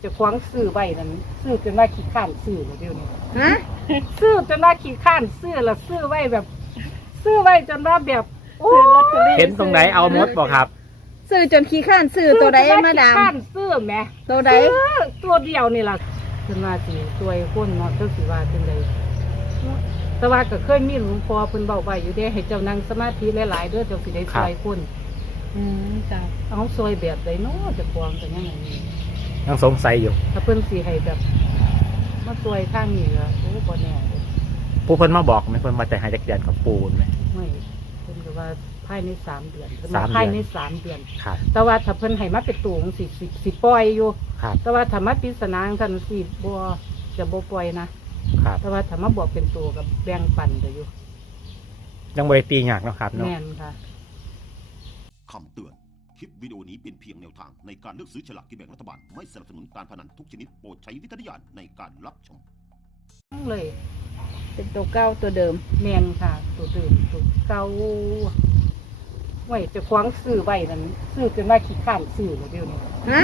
เจะคว้าของซื้อไว้นั่นซื้อจนว่าขี้ข้านซื้อแล้วเดี๋ยวนี้ฮะซื้อจนว่าขี้ข้านซื้อแล้วซื้อไว้แบบ ซื้อไว้จนว่าแบบโอ้ยเห็นตรงไหนเอาหมดบ่ครับ ซื้อจนขี้ข้านซื้อตัวใดซื้อจนมาดามขี้ข้านซื้อแหมตัวใดซื้อตัวเดียวนี่ล่ะจนว่าสิตัวยคนเนาะเจ้าสิว่าจังไดแต่ว่าก็เคยมีหลวงพ่อเพิ่นเบาไว้อยู่เด้ให้เจ้านั่งสมาธิหลายๆเด้อเจ้าสิได้ครัช่บวยคนอืมจ้ะเอาซอยแบบใดเนาะจะควางกันยังไงนี่ ยังสงสัยอยู่ ถ้าเพิ่นสิให้แบบมาซอยข้างนี้ก็โอ้บ่แน่เด้อผู้เพิ่นมาบอกไหมเพิ่นมาแต่หายจากเดือนกับปูนไหม ไม่เพิ่นก็ว่าภายในสามเดือนเพิ่นสาว่ามเดือน ภายในสามเดือน ครับ แต่ว่าถ้าเพิ่นให้มาเป็นตัวของสิสิสิปล่อยอยู่ ครับ แต่ว่าถ้ามาปริศนาของท่านสิบ่จะบ่ปล่อยนะครับ แต่ว่าถ้ามาบอกเป็นตัวกับแบ่งปันเด้ออยู่ยังบริตีหยากเนาะครับเนาะ แม่นค่ะ คำเตือน คลิปวิดีโอนี้เป็นเพียงแนวทางในการเลือกซื้อฉลากกินแบ่งรัฐบาล ไม่สนับสนุนการพนันทุกชนิดโปรดใช้วิจารณญาณในการรับชมเลย เป็นตัวเก้าตัวเดิม แม่นค่ะ ตัวดื่มตัวเก่าไว้เจะคว้าของซื้อไว้นั่นซื้อจนว่าขี้ข้านซื้อแล้วเดี๋ยวนี้ ฮะ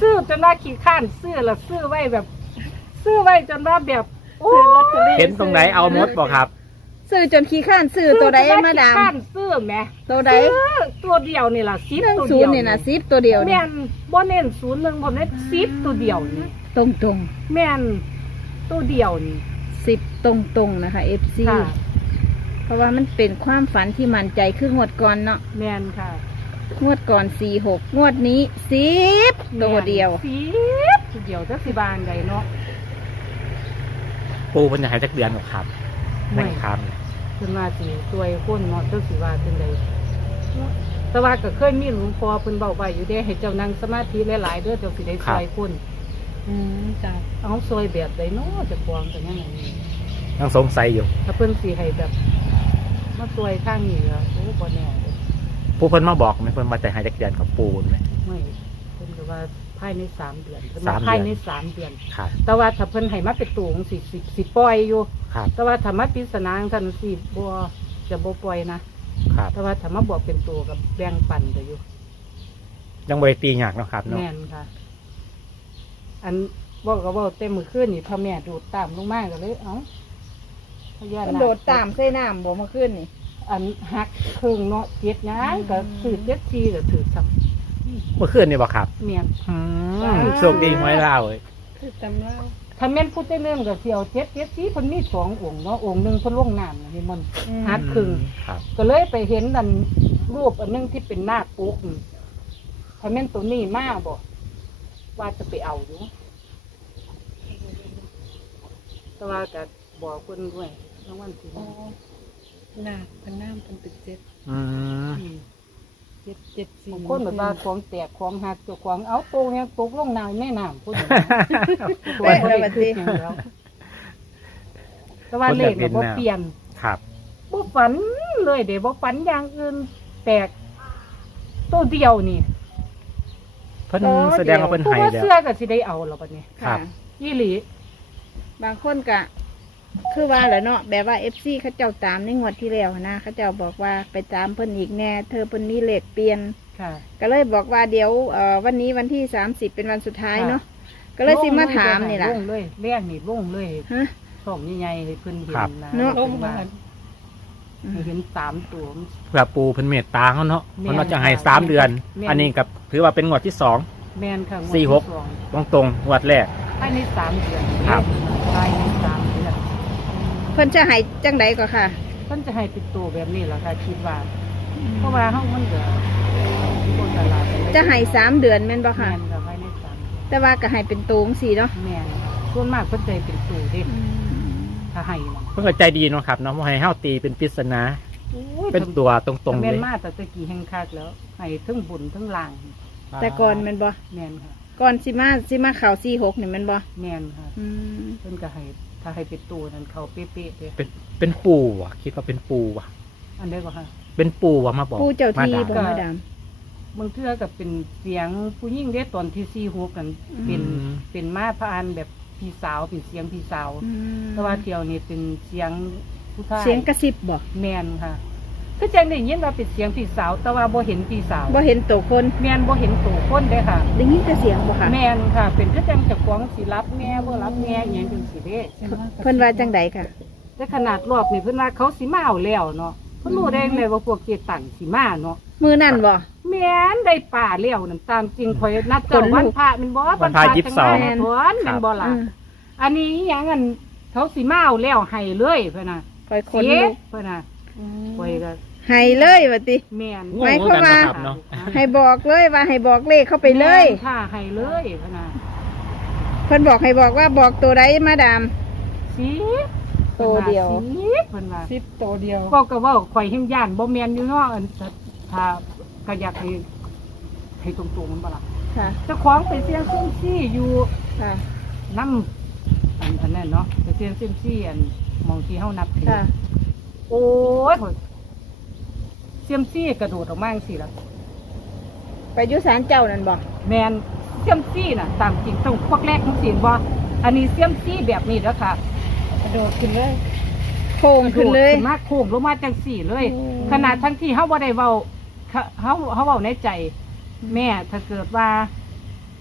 ซื้อจนว่าขี้ข้านซื้อแล้วซื้อไว้แบบ ซื้อไว้จนว่าแบบโอ้ยเห็นตรงไหนเอาหมดบ่ครับ ซื้อจนขี้ข้านซื้อตัวใดมาดามซื้อจนว่ขี้ข้านซื้อแหม่ตัวใดซื้อตัวเดียวนี่ล่ะซิปหนึ่งตัวศูเดีนยวย์นี่นะซิปตัวเดียวนี่แม่นบ่เน้นศูนย์หนึ่งผมเน้นซิปตัวเดียวนี่ตรงตรงแม่นตัวเดียวนี่สิบตรงตรงๆนะคะ FC ค่ะเพราะว่ามันเป็นความฝันที่มั่นใจคืองวดก่อนเนาะแม่นค่ะงวดก่อนสี่หกงวดนี้สิบตัวเดียวซิปตัวเดียวจักสิบางใดเนาะปูเพิ่นจะหายจากเดือนบ่ครับ นั่นครับเพิ่นว่าสิช่วยคนเนาะจักสิว่าจังไดแต่ว่าก็เคยมีหลวงพ่อเพิ่นเบาไว้อยู่เด้ให้เจ้านั่งสมาธิหลายๆเด้อเจ้าสิได้ช่วยคนอืมจ้ะเอาซอยแบบใดเนาะจะควางกันยังไงนี่ยังสงสัยอยู่ ถ้าเพิ่นสิให้แบบมาซอยข้างนี้ก็โอ้บ่แน่เด้อผู้เพิ่นมาบอกไหมเพิ่นมาแต่หายจากเดือนกับปูนไหมไม่เพิ่นก็ว่า ภายในสามเดือนเพิ่นสาว่ามเดือน ภายในสามเดือน ครับแต่ว่าถ้าเพิ่นให้มาเป็นตัวของสิสิสิปล่อยอยู่ ครับแต่ว่าถ้ามาปริศนาของท่านสิบ่จะบ่ปล่อยนะครับแต่ว่าถ้ามาบอกเป็นตัวกับแบ่งปันเด้ออยู่ ยังบริตีหยากเนาะครับเนาะ แม่นค่ะ อันบอกก็บอกเต็มมือขึ้นนี่พ่อแม่ดูดตามลงมาก็เลย เอ้าพญามันนาคโดดตามใส่น้ำบ่เมื่อคืนนี่ อันหักครึ่งเนาะเจ็ดหยังก็ถือเจ็ดทีก็ถือซ้ เมื่อคืนนี่บ่ครับำเมียนอืมโชคดีหวยลาวเอ้ยคือตำเล่าถ้าแม่นพูดได้เรื่องก็เสียวเจ็ดเจ็ดทีเพิ่นมีสององค์เนาะองค์หนึงเพิ่นลงน้ำนะนี่มันหักครึ่ง ครับ ก็เลยไปเห็นอันรูปอันหนึงที่เป็นหน้าปุ๊กนี่ถ้าแม่นตัวนี้มาบ่ว่าจะไปเอาอยู่แต่ว่าก็บอกเพิ่นด้วยรางวัลที่หนึ่งหนักพันน้ำพันตึกเจ็ดอืม อืมเจ็ดเจ็ดสี่บางคนแบบว่าของแตกของหักเจ้าของเอาโตเนี่ยตกลงน้ำแม่น้ำพูดอย่างตัวบ่ได้คิดอย่างแล้วแต่ว่าเลขเนี่ยบ่เปลี่ยนครับ บ่ฝันเลยเดี๋ยวบ่ฝันอย่างอื่นแตกตัวเดียวนี่เพิ่นแสดงว่าเพิ่นผู้ให้ว่าแล้วเสื้อก็สิได้เอาแล้วบัดนี้ครับ ยี่หลีบางคนกะ คือว่าแหละเนาะแบบว่าเอฟซีเขาเจ้าตามในงวดที่แล้วนะเขาเจ้าบอกว่าไปตามเพิ่นอีกแน่ เธอเพิ่นมีเลขเปลี่ยน ค่ะ ก็เลยบอกว่าเดี๋ยวเอ่อวันนี้วันที่สามสิบเป็นวันสุดท้ายเนาะก็เลยสิมาถามนี่แหละลงเลยเรียกนี่ลงเลยฮะ ช่องใหญ่ๆให้เพิ่นเห็ครันบนะเนาะลงมาให้เห็นสามตัว เพื่อปูเพิ่นเมตตาเขาเนาะแม่นเพิ่นว่าจะให้ค่ะสามเดือน แม่น อันนี้กับถือว่าเป็นงวดที่สอง แมนค่ะงวดสี่หก ที่องตรงตรงๆงวดแรก ภายในสามเดือนครับ ภายในสามเดือนเพิ่นจะให้จังใดก็ค่ะ เพิ่นจะให้เป็นตัวแบบนี้แหละค่ะคิดว่าเพราะว่าเฮามันก็บนตลาดไปเลยจะให้สามเดือนแม่นบ่แมค่ะนค่ะภายในสามเดือนแต่ว่าก็ให้เป็นตูงสีเนาะแมนค่ะส่วนมากเพิ่นจะให้เป็นตัวเด้ถ้าให้นะเพิ่นก็ใจดีเนาะครับเนาะบ่ให้เฮาตีเป็นปริศนาโอ้ยเป็นตัวตรงๆแมเลนยมาแต่ตะกี้แห่งคักแล้วให้ทั้งบุญทั้งลาง แต่ก่อนแม่นบ่แมนค่ะก่อนสิมาสิมาเข่าสี่หกนี่แม่นบ่แมนค่ะอืมเพิ่นก็ให้ ถ้าให้เป็นตัวนั้นเขาเป๊ะๆเด้เป็นเป็นปูว่ะคิดว่าเป็นปูว่ะ อันใดบ่ค่ะ เป็นปูว่ะมาบอกผู้เจ้าที่มบ่ด่ามาดาม บางเทื่อก็เป็นเสียงผู้หญิงเด้ตอนที่ซีฮูกัน เป็นอืมเป็นมาพานแบบพี่สาวเป็นเสียงพี่สาวอืมแต่ว่าเที่ยวนี้เป็นเสียงผู้ชายเสียงกระซิบบ่แมนค่ะ คือจังได้ยินว่าเป็นเสียงพี่สาว แต่ว่าบ่เห็นพี่สาวบ่เห็นตัวคนแม่นบ่เห็นตัวคนเด้ค่ะ ได้ยินแต่เสียงบ่ค่ะแม่นค่ะ เป็นคือจังเจะขวางสิรับแม่บ่รับแม่อหยังจังซี่เด้เพิ่นว่าจังใดค่ะ แต่ขนาดรอบนี่เพิ่นว่าเขาสิมาเอาแล้วเนาะเพิ่นรู้ได้เลยว่าพวกเจตังสิมาเนาะมือนั่นบ่ แม่นได้ป่าแล้วนั่นตามจริงข่อยนัดเจ้าขนลุกวันพระแมันบ่วันพระยี่สิบสองจังมาแม่นบ่ล่ะอืมอันนี้หยังอันเขาสิมาเอาแล้วให้เลยเพิ่นน่ะ คอยคนเสียลุกเพิ่นน่ะ ข่อยก็ให้เลยว่าติ แม่นงงหมายเหมืคอนวามว่ากันนะครับเนาะ ให้บอกเลยว่าให้บอกเลขเข้าไปเลย แม่นค่ะให้เลยเพิ่นน่ะเพิ่นบอกให้บอกว่าบอกตัวใดมาดาม สิตัวเดียว สิเพิ่นว่า สิบตัวเดียว ก็ก็เว่าข่อยแห่งย่านบ่แม่นอยู่เนาะอันถ้าถ้าก็อยากให้ให้ตรงๆมันบ่ล่ะค่ะ เจ้าของไปเสียงเซิมซี่อยู่ค่ะน้ำอันอันนั้นเนาะไปเสียงเซิมซี่อันหมองที่เฮานับถือค่ะ โอ้ยข่อยเซียมซี่กระโดดออกมาจังซี่ล่ะไปอยุสารเจ้านั่นบ่แม่นเซียมซี่น่ะ ตามจริงต้องพวกแรกของสินบ่อันนี้เซียมซี่แบบนี้แล้วค่ะกระโดดขึ้นเลยโค้งขึ้นเลยกระโดดมาโค้งลงมาจังสี่เลยอืมขนาดทั้งที่เฮาบ่ได้เว้าเขาเฮาเฮาเว้าในใจ แม่ถ้าเกิดว่า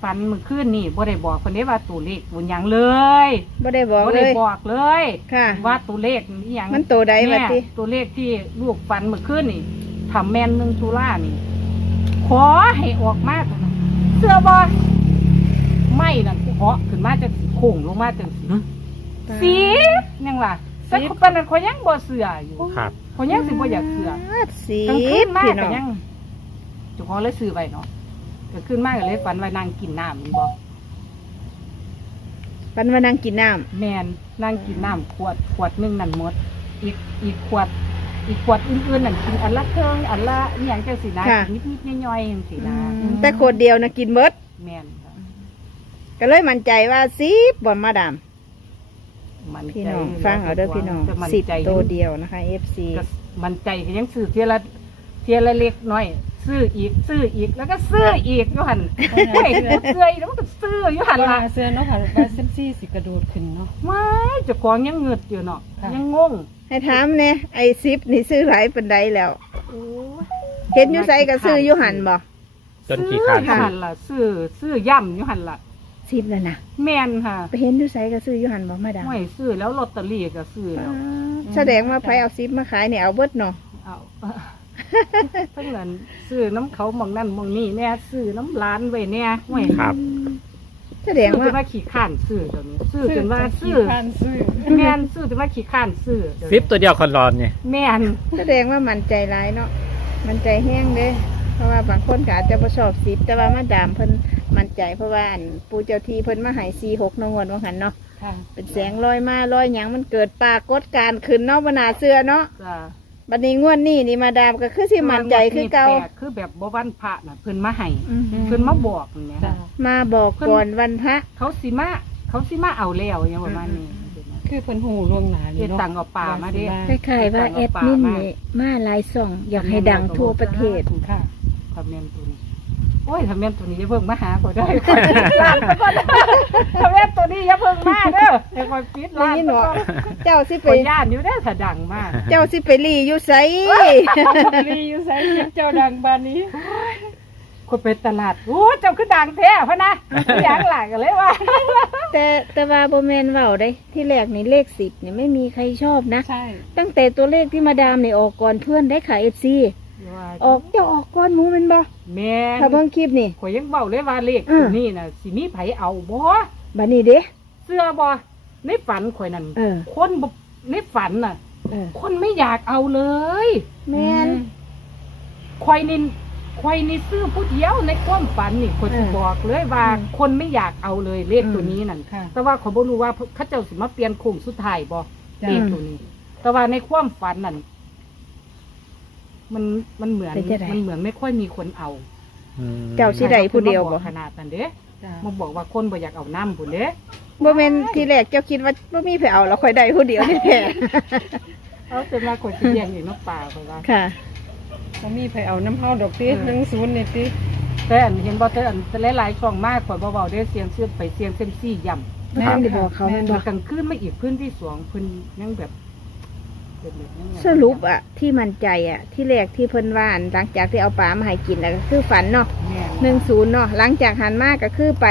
ฝันมื้อคืนนี่บ่ได้บอกคนนี้ว่าตัวเลขบุญหยังเลยบ่ได้บอกบ่เลได้ย บอกเลยค่ะ ว่าตัวเลขนี่หยังมันตัวใดบัดแม่ติตัวเลขที่ลูกฝันมื้อคืนนี่ทำแม่นหนึ่งตุลานี่ ขอให้ออกมาตัวนั้นเสื้อบ่ไม่นั่นเหาะขึ้นมาจังสิโค้งลงมาจังสิหึสียังล่ะแต่คนปานนั้นเขายังบ่เสืออยู่ครับเขายังสิบ่อยากเสือสีกลางคืนมากพี่ก็น้องยังเจ้าของเลยซื้อไว้เนาะ กลางคืนมากก็เลยฝันว่านางกินน้ำนี่บ่ปันว่านั่งกินน้ำแมนนางกินน้ำขวดขวดหนึงนั่นหมด อีกอีกขวด อีกขวดอื่นๆนั่นกินอันละเครื่องอันละอหย่างจังสินะกินนิดๆย่อยๆจังสินะแต่โคดเดียวนะกินเบิดแมนค่ะก็เลยมั่นใจว่าสิบบ่มาดาม มันพี่ใจน้องฟังเอาเด้อพี่น้องแต่มันสิบใจ ตัวเดียวนะคะ FC ก็มันใจก็ยังซื้อเทียละเทียละเล็กน้อย ซื้ออีกซื้ออีกแล้วก็ซื้ออีกอยู่หันเฮ้ยซื้ออีกแล้วมันก็ซื้ออยู่หันว่าละเสื้อเนาะค่ะว่าเซมซี่สิกระโดดขึ้นเนาะไม่เจ้าของยังเงืดอยู่เนาะค่ะยังงงให้ถามเนี่ยไอ้ซิปนี่ซื้อหลายปันใดแล้วโอ้ยเห็นอยู่ไสก็ซื้ออยู่หันบ่จนขี้ขาดซื้ออยู่หันละซื้อซื้อย่ำอยู่หันละซิปแล้วนะแม่นค่ะ ไปเห็นอยู่ไสก็ซื้ออยู่หันบ่มาดามไม่ซื้อแล้วลอตเตอรี่ก็ซื้อแล้วอ่าแสดงว่าไผเอาซิปมาขายเนี่ยเอาเบิดเนาะเอา เพิ่นเงินซื้อน้ำเขาหมองนั่นหมองนี่แน่ซื้อน้ำร้านไว้แน่ห่วยครับ แสดงซื้อจว่านว่าขี้ข้านซื้อเดี๋ยวนี้ซื้อจนว่าซื้อผ่านซื้อแม่นซื้อจนว่าขี้ข้านซื้อเดี๋ยวซิปนี้ตัวเดียวคนรอนเนี่ยแม่นแสดงว่ามันใจร้ายเนาะมันใจแห้งเด้เพราะว่าบางคนก็อาจจะบ่ชอบซิปแต่ว่ามาดามเพิ่นมันใจเพราะว่าอันปู่เจ้าที่เพิ่นมาใหาย46นงวดว่าหันเนาะค่ะเป็นแสงลอยมาลอยหยังมันเกิดปรากฏการณ์ขึ้นเนาะบนาเสื้อเนาะ จ้ะ บัดนี้งวดนี้นี่มาดามก็คือสิมั่นใจคือเก่า แปลคือแบบบ่วันพระน่ะเพิ่นมาให้อืม เพิ่นมาบอกนี่แหมจ้ะ มาบอกก่อนวันพระ เขาสิมาเขาสิมาเอาแล้วอย่างประมาณนี้คือเพิ่นหูล่วงหน้าเฮ็ดเนาะ ตังเอาป่ามาเด้ คล้ายๆว่าแอดมินนี่มาหลายส่อง อยากให้ดังทั่วประเทศ ค่ะทำแม่นตัวนี้ โอ้ยทำแม่นตัวนี้อย่าเพิ่งมาหาข่อยได้ข่อยปิดร้านไปก่อนทำแม่นตัวนี้อย่าเพิ่งมาเด้อให้ข่อยปิดได้ร้านยินไปบ่ก่อนเจ้าสิไปข่อยย่านอยู่ได้อถ้าดังมากเจ้าสิไปรีอยู่ไสรีอยู่ไสคิดเจ้าดังบานนี้คนไปตลาดโอ้เจ้าคือดังแท้พะนะอย่างหลังกันเลยว่า แต่แต่ว่าบ่แม่นเว้าได้ที่แรกนี่เลข10นี่ไม่มีใครชอบนะ ใช่ ตั้งแต่ตัวเลขที่มาดามนี่ออกก่อนเพื่อนได้ขาย FC อ อกเจ้าออกก่อนหมูแม่นบ่แม่ถ้าเบิ่งคลิปนี่ ข่อยยังเบ้าเลยว่าเลขอืมตัวนี้น่ะสิมีไผเอาบ่บัดนี้เด้ เสื้อบ่ในฝันข่อยนั่นเออ คนบ่ในฝันน่ะ เออ คนไม่อยากเอาเลยแม่นควายนินควายนี่ซื้อผู้เดียวในความฝันนี่คนจะเออบอกเลยว่าอืมคนไม่อยากเอาเลยเลขตัวนี้นั่นค่ะ แต่ว่าเขาบ่รู้ว่าเขาเจ้าสิมาเปลี่ยนโค้งสุดท้ายบ่จ้ะ เลขตัวนี้ แต่ว่าในความฝันนั่น มันมันเหมือนเป็นจังไดมันเหมือนไม่ค่อยมีคนเอาอืมเจ้า สิได้ผู้เดียวบ่มาบอกขนาดนั้นเด้จ้ะมาบอกว่าคนบ่อยากเอาน้ำพุ่นเด้บ่แม่นที่แรกเจ้าคิดว่าบ่มีไผเอาแล้วค่อยได้ผู้เดียวนี่แท้เอาจนมาคนสิเลี้ยงอีกเนกป่าไปว่า ค่ะ บ่มีไผเอาน้ำเฮาดอกติเออ หนึ่งศูนย์นี่ติแต่อันเห็นบ่แต่อันแต่หลายๆช่องมากข่อยบ่เว้าได้เสียงเสื้อไปเสียงเส้นซี่ย่ำ แม่นได้บอกเขาแม่นพบ่อกลางคืนมาอีกพื้นที่สองเพิ่นยังแบบ สรุปอะที่มั่นใจอะที่แรกที่เพิ่นว่าอันหลังจากที่เอาปลามาให้กินแล้วก็คือฝันเนาะแม่นหนึ่งศูนย์เนาะหลังจากหันมาก็คือไป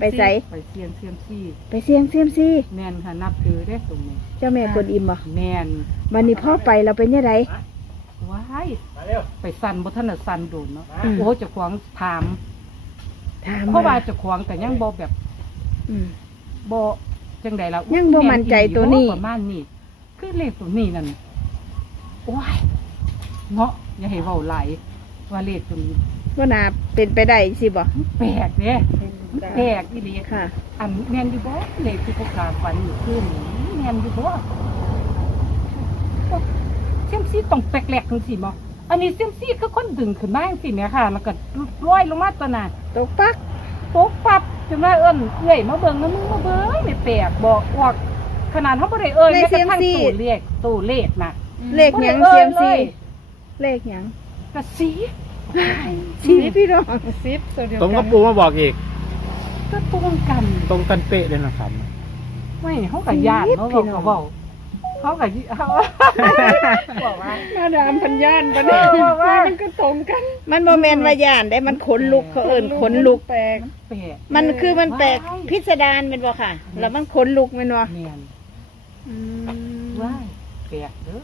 ไปใส่ไปเซียนเซียมซี่ไปเสียงเซียมซีแม่นค่ะนับถือได้ตรงนี้เจ้าแม่กวนอิมบ่แม่นวันนี้พ่อไปเราเป็นยังไงว้ายไปสั่นบ่ทันได้สั่นโดนเนาะอืม โอ้เจ้าของถาม ถามเพราะว่าเจ้าของก็ยังบ่แบบอืม บ่จังใดล่ะยังบ่มั่นใจตัวนี้ ประมาณนี้ คือเลขตัวนี้นั่นโอ้ยเนาะอย่าให้เว้าหลายว่าเลขตัวนี้ว่านาเป็นไปได้สิบ่แปลกเด้แปลกอีหลีค่ะ อันแม่นอยู่บ่เลขที่พวกขาฝันอยู่คืนนี้แม่นอยู่บ่เซียมซี่ต้องแปลกๆจังซี่บ่อันนี้เซียมซี่คือคนดึงขึ้นมาจังซี่แหมค่ะ แล้วก็ลอยลงมาตะน่ะ ตกปัก ปุ๊บปั๊บจนว่าเอิ้นเอ้ยมาเบิ่งนะมึงมาเบิ่งไม่แปลกบอกออก ขนาดเฮาบ่ได้เอ่ยในแม้กระทั่ง CMC ตู้เลขตู้เลขน่ะเลขหยังบ่เซีได้ยอ่มลซีเลขหยังกระสีสีพี่น้องซิปตัวเดียวตรงกักับนปูมาบอกอีก ก็ตรงกันตรงกันเป๊ะเลยนะครับ ไม่เฮาก็ย่านเนาะเขาก็เว้าเขาก็ยิเฮาบอกว่า มาดามพันยานปะเอเนี่ยอบอกว่า มันก็ตรงกันมันโมเมนว่าย่านได้มันขนลุกเขาเอิ้นขนลุก แปลก แปลก มันคือมันแปลกว้ายพิสดารเป็นบ่ค่ะ แล้วมันขนลุกแมันบ่แม่น อืม ว้ายแปลกเด้อ